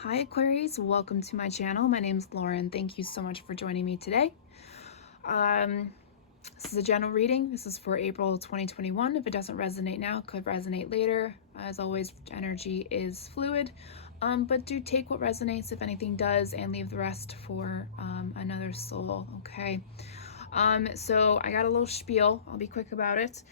Hi Aquarius, welcome to my channel. My name is Lauren. Thank you so much for joining me today. Um, this is a general reading. This is for April 2021. If it doesn't resonate now, it could resonate later. As always, energy is fluid, but do take what resonates if anything does and leave the rest for another soul, okay? So I got a little spiel. I'll be quick about it.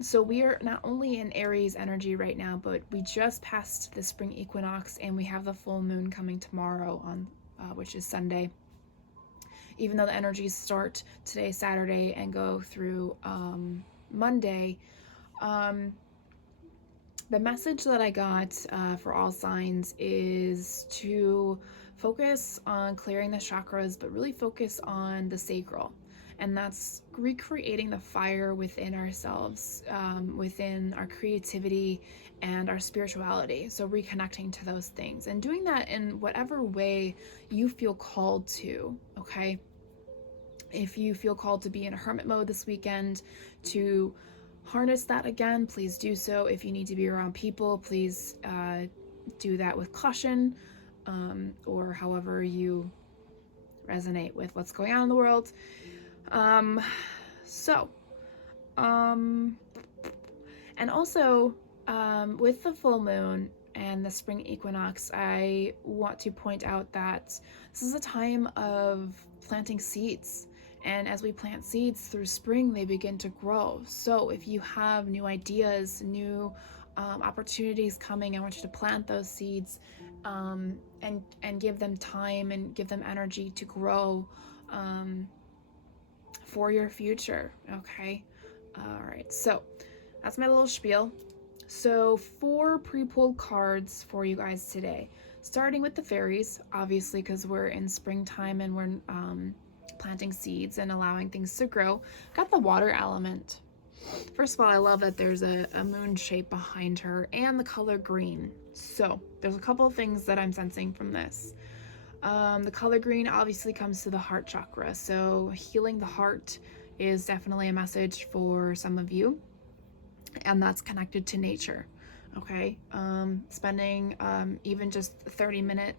So we are not only in Aries energy right now, but we just passed the spring equinox and we have the full moon coming tomorrow on, which is Sunday. Even though the energies start today, Saturday, and go through Monday, the message that I got for all signs is to focus on clearing the chakras, but really focus on the sacral. And that's recreating the fire within ourselves, within our creativity and our spirituality. So reconnecting to those things and doing that in whatever way you feel called to, okay? If you feel called to be in a hermit mode this weekend, to harness that again, please do so. If you need to be around people, please do that with caution, or however you resonate with what's going on in the world. And also with the full moon and the spring equinox, I want to point out that this is a time of planting seeds. And as we plant seeds through spring, they begin to grow. So if you have new ideas, new opportunities coming, I want you to plant those seeds and give them time and give them energy to grow for your future, okay? All right, so that's my little spiel. So 4 pre-pulled cards for you guys today, starting with the fairies, obviously, because we're in springtime and we're planting seeds and allowing things to grow. Got the water element. First of all, I love that there's a moon shape behind her and the color green. So there's a couple of things that I'm sensing from this. The color green obviously comes to the heart chakra, so healing the heart is definitely a message for some of you, and that's connected to nature, okay? Spending even just a 30-minute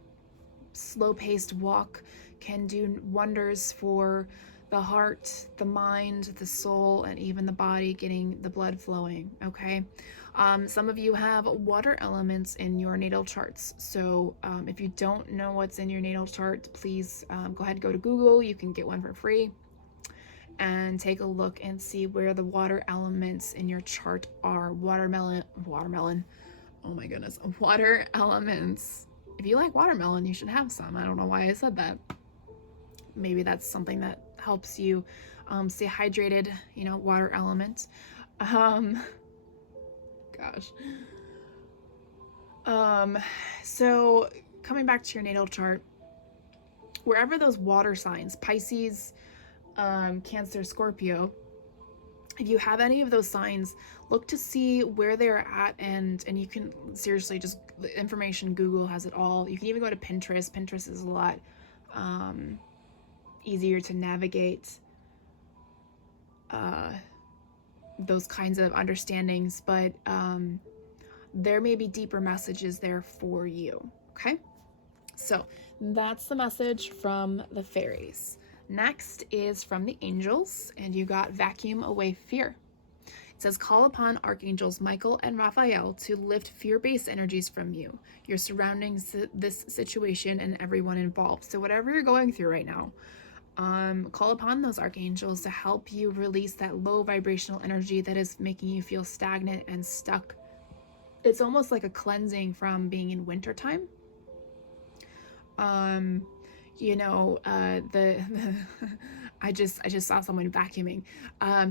slow-paced walk can do wonders for the heart, the mind, the soul, and even the body, getting the blood flowing, okay? Some of you have water elements in your natal charts. So if you don't know what's in your natal chart, please go ahead and go to Google. You can get one for free and take a look and see where the water elements in your chart are. Watermelon, oh my goodness, water elements. If you like watermelon, you should have some. I don't know why I said that. Maybe that's something that helps you stay hydrated, you know, water elements. Gosh. So coming back to your natal chart, wherever those water signs, Pisces, Cancer, Scorpio, if you have any of those signs, look to see where they're at, and you can seriously just, the information, Google has it all. You can even go to Pinterest. Pinterest is a lot easier to navigate those kinds of understandings, but there may be deeper messages there for you, okay? So that's the message from the fairies. Next is from the angels, and you got vacuum away fear. It says, call upon archangels Michael and Raphael to lift fear-based energies from you, your surroundings, this situation, and everyone involved. So whatever you're going through right now, call upon those archangels to help you release that low vibrational energy that is making you feel stagnant and stuck. It's almost like a cleansing from being in wintertime. You know, I just saw someone vacuuming.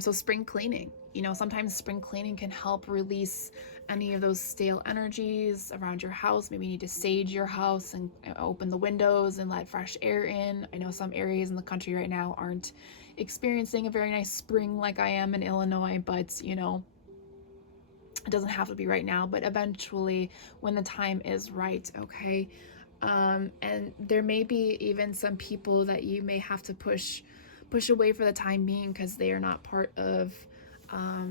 So spring cleaning, you know, sometimes spring cleaning can help release any of those stale energies around your house. Maybe you need to sage your house and open the windows and let fresh air in. I know some areas in the country right now aren't experiencing a very nice spring like I am in Illinois, but you know, it doesn't have to be right now, but eventually when the time is right, okay? And there may be even some people that you may have to push away for the time being because they are not part of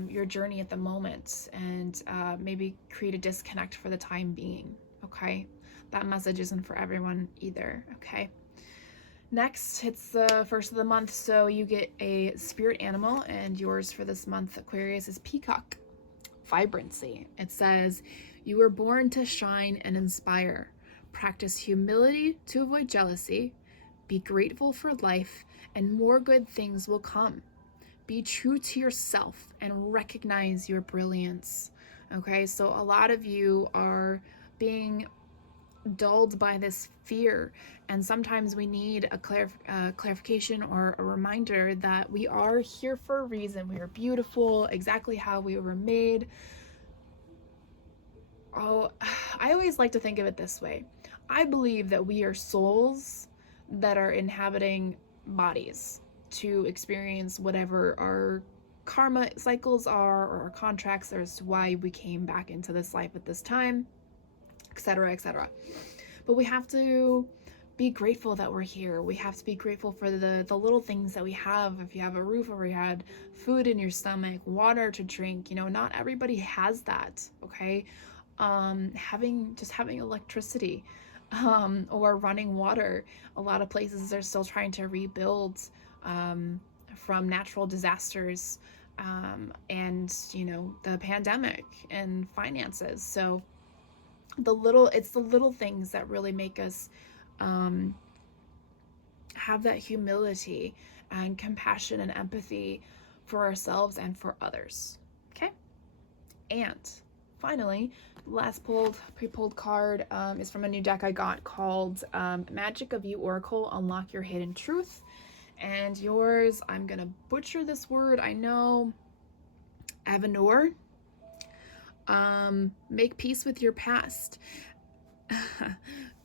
your journey at the moment, and maybe create a disconnect for the time being, okay? That message isn't for everyone either, okay? Next, it's the first of the month, so you get a spirit animal, and yours for this month, Aquarius, is peacock. Vibrancy. It says, you were born to shine and inspire. Practice humility to avoid jealousy. Be grateful for life, and more good things will come. Be true to yourself and recognize your brilliance. Okay, so a lot of you are being dulled by this fear, and sometimes we need a clarification or a reminder that we are here for a reason. We are beautiful exactly how we were made. Oh, I always like to think of it this way. I believe that we are souls that are inhabiting bodies to experience whatever our karma cycles are, or our contracts as to why we came back into this life at this time, etc., etc. But we have to be grateful that we're here. We have to be grateful for the little things that we have. If you have a roof over your head, food in your stomach, water to drink, not everybody has that, okay? Having electricity, or running water. A lot of places are still trying to rebuild from natural disasters, and the pandemic and finances. So it's the little things that really make us have that humility and compassion and empathy for ourselves and for others. Okay, and finally, last pre-pulled card is from a new deck I got called Magic of You Oracle, Unlock Your Hidden Truth. And yours, I'm gonna butcher this word, I know, Avenor. Make peace with your past.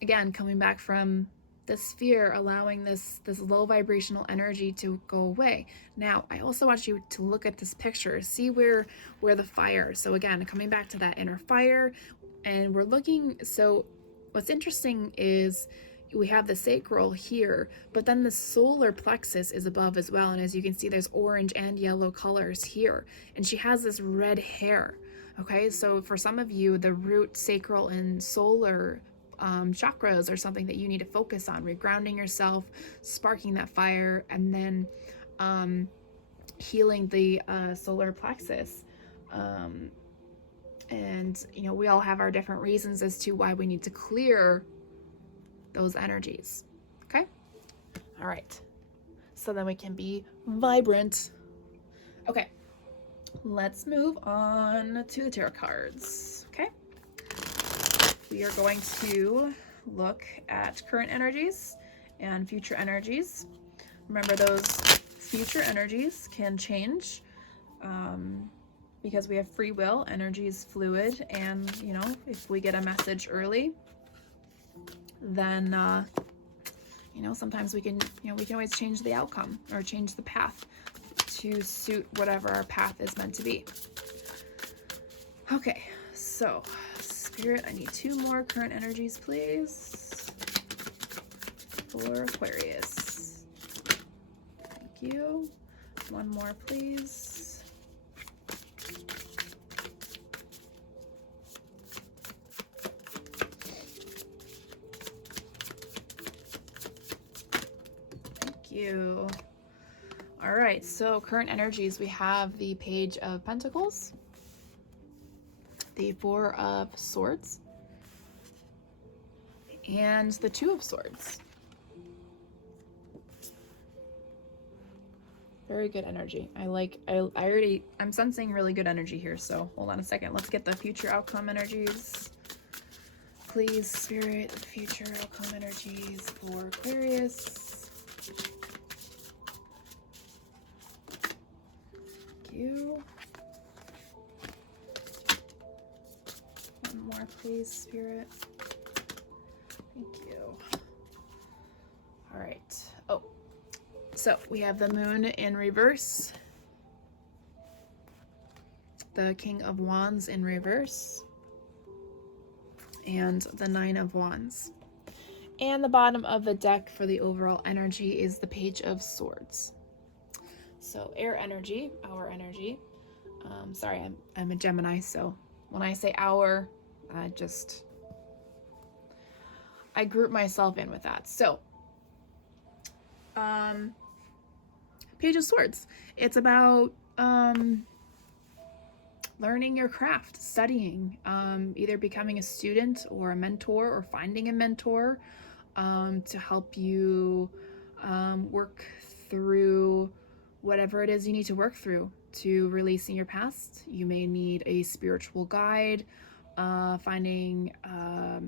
Again, coming back from this fear, allowing this low vibrational energy to go away. Now, I also want you to look at this picture, see where the fire. So again, coming back to that inner fire, and we're looking. So what's interesting is we have the sacral here, but then the solar plexus is above as well. And as you can see, there's orange and yellow colors here. And she has this red hair. Okay, so for some of you, the root, sacral, and solar chakras are something that you need to focus on, regrounding yourself, sparking that fire, and then healing the solar plexus. And we all have our different reasons as to why we need to clear those energies. Okay, all right, so then we can be vibrant. Okay, let's move on to the tarot cards. Okay, we are going to look at current energies and future energies. Remember, those future energies can change because we have free will. Energy is fluid, and if we get a message early, then sometimes we can always change the outcome or change the path to suit whatever our path is meant to be. Okay, so Spirit, I need 2 more current energies, please, for Aquarius. Thank you. 1 more, please. Thank you. All right, so current energies, we have the Page of Pentacles, the 4 of Swords, and the 2 of Swords. Very good energy. I'm sensing really good energy here, so hold on a second. Let's get the future outcome energies. Please, Spirit, future outcome energies for Aquarius. Thank you. 1 more, please, Spirit. Thank you. All right. Oh, so we have the Moon in reverse, the King of Wands in reverse, and the 9 of Wands. And the bottom of the deck for the overall energy is the Page of Swords. So air energy, our energy. Sorry, I'm a Gemini, so when I say our, I group myself in with that. So, um, Page of Swords. It's about learning your craft, studying, either becoming a student or a mentor or finding a mentor to help you work through whatever it is you need to work through to releasing your past. You may need a spiritual guide, finding a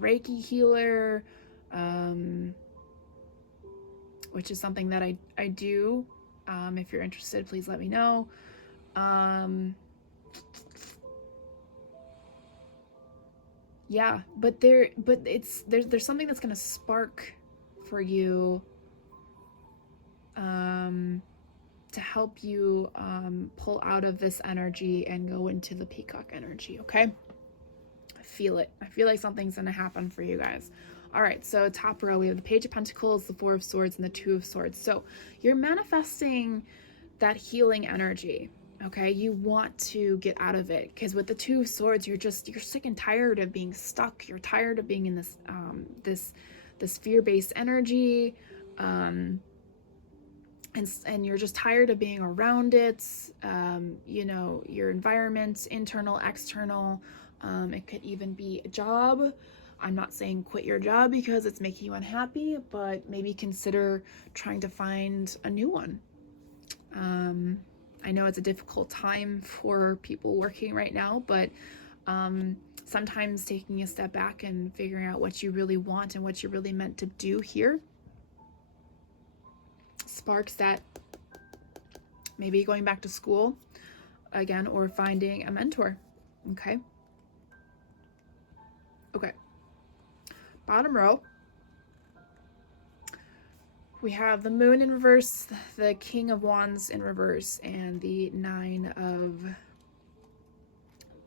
Reiki healer, which is something that I do. If you're interested, please let me know. Yeah, but there's something that's gonna spark for you to help you pull out of this energy and go into the peacock energy, okay? I feel it. I feel like something's gonna happen for you guys. All right, so top row, we have the Page of Pentacles, the Four of Swords, and the Two of Swords. So you're manifesting that healing energy, okay? You want to get out of it, because with the Two of Swords, you're sick and tired of being stuck. You're tired of being in this this fear-based energy, and you're just tired of being around it. You know, your environment, internal, external. It could even be a job. I'm not saying quit your job because it's making you unhappy, but maybe consider trying to find a new one. I know it's a difficult time for people working right now, but sometimes taking a step back and figuring out what you really want and what you're really meant to do here sparks that. Maybe going back to school again, or finding a mentor. Okay. Okay. Bottom row, we have the Moon in reverse, the King of Wands in reverse, and the Nine of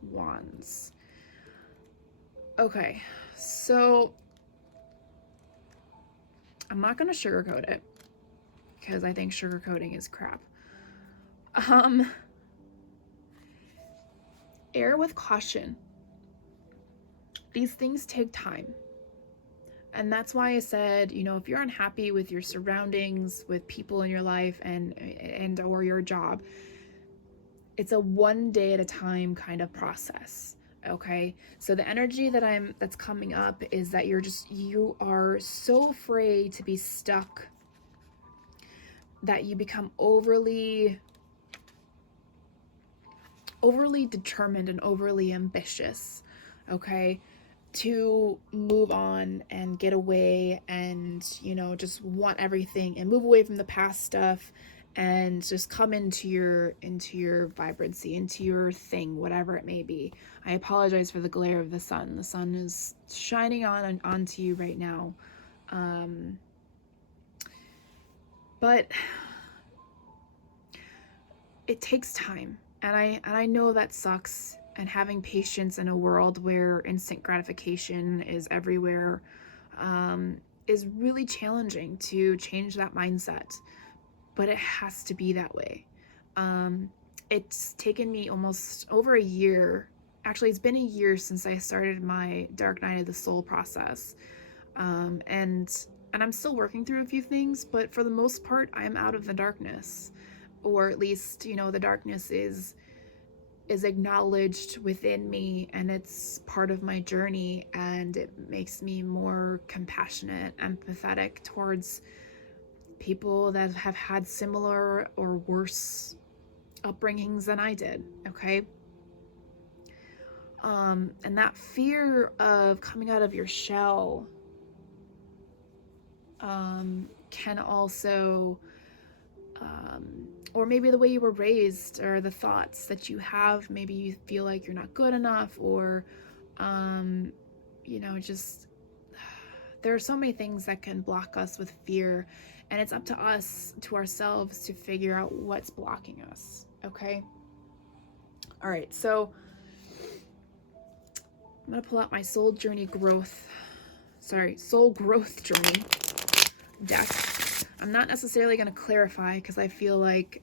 Wands. Okay, so I'm not going to sugarcoat it because I think sugarcoating is crap. Err with caution. These things take time. And that's why I said, you know, if you're unhappy with your surroundings, with people in your life and or your job, it's a one day at a time kind of process. Okay? So the energy that's coming up is that you are so afraid to be stuck that you become overly determined and overly ambitious. Okay? To move on and get away and, you know, just want everything and move away from the past stuff and just come into your vibrancy, into your thing, whatever it may be. I apologize for the glare of the sun. The sun is shining onto you right now. But it takes time. And I know that sucks. And having patience in a world where instant gratification is everywhere is really challenging to change that mindset. But it has to be that way. It's taken me almost over a year. Actually, it's been a year since I started my Dark Night of the Soul process. And I'm still working through a few things, but for the most part, I'm out of the darkness. Or at least, you know, the darkness is acknowledged within me, and it's part of my journey, and it makes me more compassionate, empathetic towards people that have had similar or worse upbringings than I did. Okay. And that fear of coming out of your shell can also or maybe the way you were raised, or the thoughts that you have, maybe you feel like you're not good enough, or you know, just there are so many things that can block us with fear, and it's up to us, to ourselves, to figure out what's blocking us. Okay. All right, so I'm gonna pull out my soul growth journey deck. I'm not necessarily going to clarify because I feel like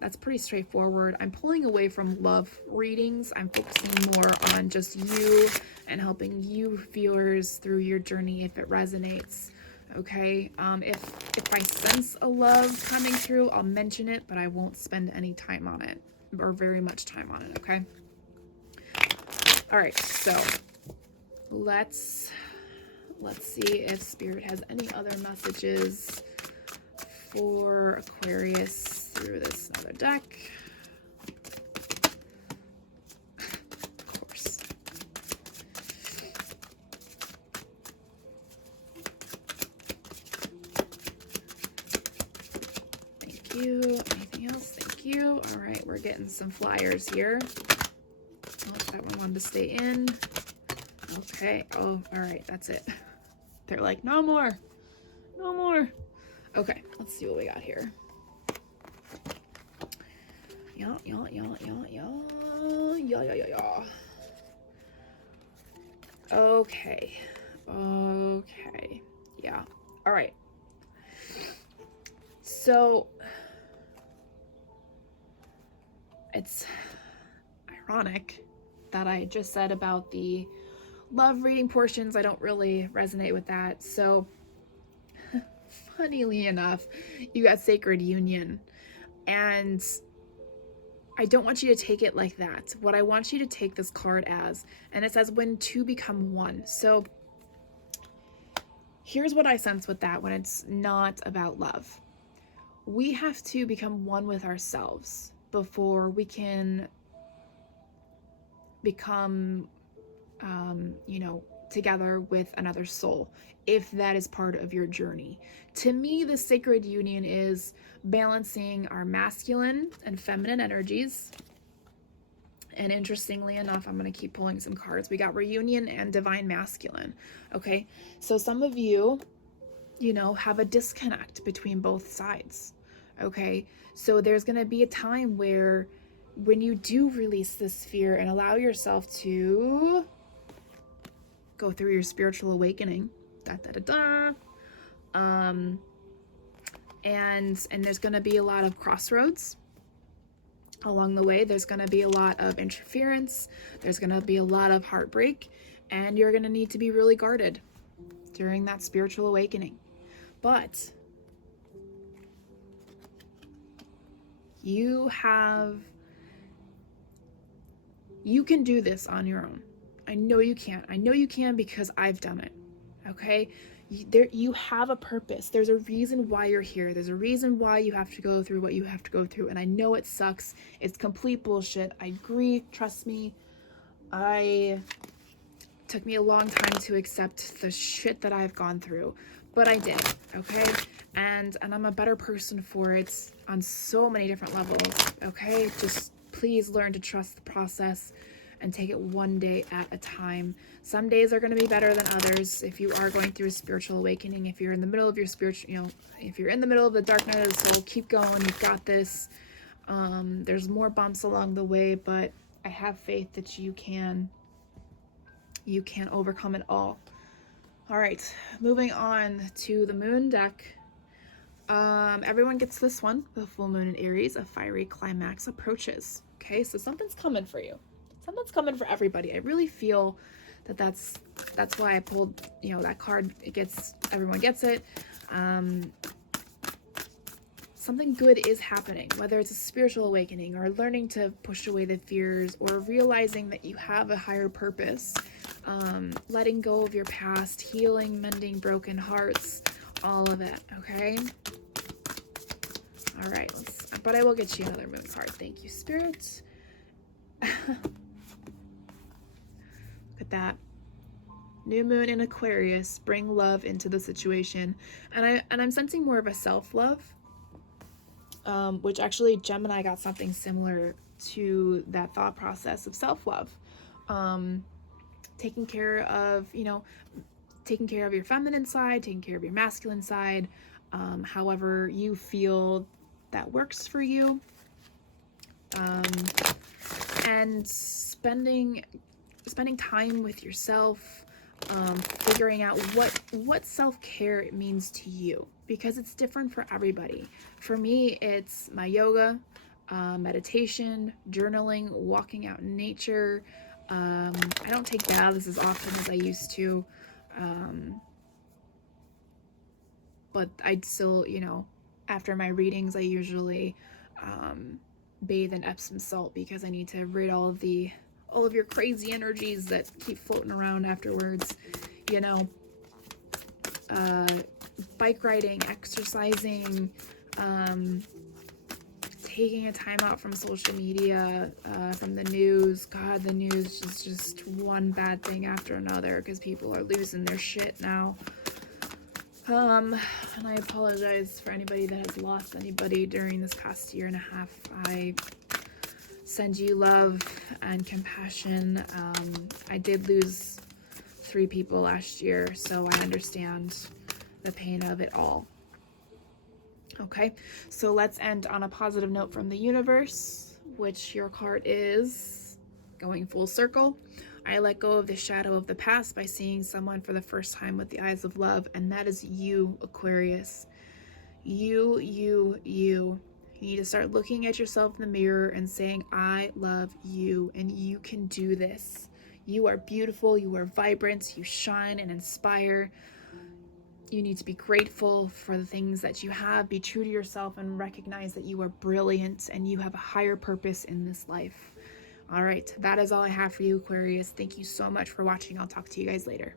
that's pretty straightforward. I'm pulling away from love readings. I'm focusing more on just you and helping you viewers through your journey if it resonates. Okay, if I sense a love coming through, I'll mention it, but I won't spend any time on it, or very much time on it, okay? All right, so let's see if Spirit has any other messages for Aquarius through this other deck. Of course. Thank you. Anything else? Thank you. All right, we're getting some flyers here. Oh, that one wanted to stay in. Okay. Oh, all right. That's it. They're like, no more. No more. Okay. Let's see what we got here. Yeah. Okay. Okay. Yeah. All right. So it's ironic that I just said about the love reading portions. I don't really resonate with that. So funnily enough, you got Sacred Union, and I don't want you to take it like that. What I want you to take this card as, and it says when two become one. So here's what I sense with that when it's not about love. We have to become one with ourselves before we can become together with another soul, if that is part of your journey. To me, the sacred union is balancing our masculine and feminine energies. And interestingly enough, I'm going to keep pulling some cards. We got reunion and divine masculine. Okay, so some of you, have a disconnect between both sides. Okay, so there's going to be a time where when you do release this fear and allow yourself to go through your spiritual awakening, and there's going to be a lot of crossroads along the way. There's going to be a lot of interference. There's going to be a lot of heartbreak, and you're going to need to be really guarded during that spiritual awakening. But you can do this on your own. I know you can. I know you can because I've done it. Okay? You have a purpose. There's a reason why you're here. There's a reason why you have to go through what you have to go through. And I know it sucks. It's complete bullshit. I agree. Trust me. Took me a long time to accept the shit that I've gone through. But I did. Okay? And I'm a better person for it on so many different levels. Okay? Just please learn to trust the process and take it one day at a time. Some days are going to be better than others. If you are going through a spiritual awakening, if you're in the middle of your spiritual, if you're in the middle of the dark night of the soul, keep going. You've got this. There's more bumps along the way, but I have faith that you can overcome it all. All right, moving on to the moon deck. Everyone gets this one. The full moon in Aries, a fiery climax approaches. Okay, so something's coming for you. Something's coming for everybody. I really feel that's why I pulled, that card. Everyone gets it. Something good is happening, whether it's a spiritual awakening or learning to push away the fears or realizing that you have a higher purpose, letting go of your past, healing, mending broken hearts, all of it. Okay. All right. But I will get you another moon card. Thank you, Spirit. Look at that. New moon in Aquarius, bring love into the situation. And I'm sensing more of a self-love, which actually Gemini got something similar to that thought process of self-love. Taking care of your feminine side, taking care of your masculine side, however you feel that works for you. And spending time with yourself, Figuring out what self-care it means to you, because it's different for everybody. For me, it's my yoga, meditation, journaling, walking out in nature. I don't take baths as often as I used to, but I'd still, after my readings, I usually bathe in Epsom salt because I need to rid all of your crazy energies that keep floating around afterwards. You know, bike riding, exercising, taking a time out from social media, from the news. God, the news is just one bad thing after another because people are losing their shit now. And I apologize for anybody that has lost anybody during this past year and a half. I send you love and compassion. I did lose 3 people last year, so I understand the pain of it all. Okay, so let's end on a positive note from the universe, which your card is going full circle. I let go of the shadow of the past by seeing someone for the first time with the eyes of love, and that is you, Aquarius. You. You need to start looking at yourself in the mirror and saying, I love you, and you can do this. You are beautiful, you are vibrant, you shine and inspire. You need to be grateful for the things that you have, be true to yourself, and recognize that you are brilliant and you have a higher purpose in this life. All right, that is all I have for you, Aquarius. Thank you so much for watching. I'll talk to you guys later.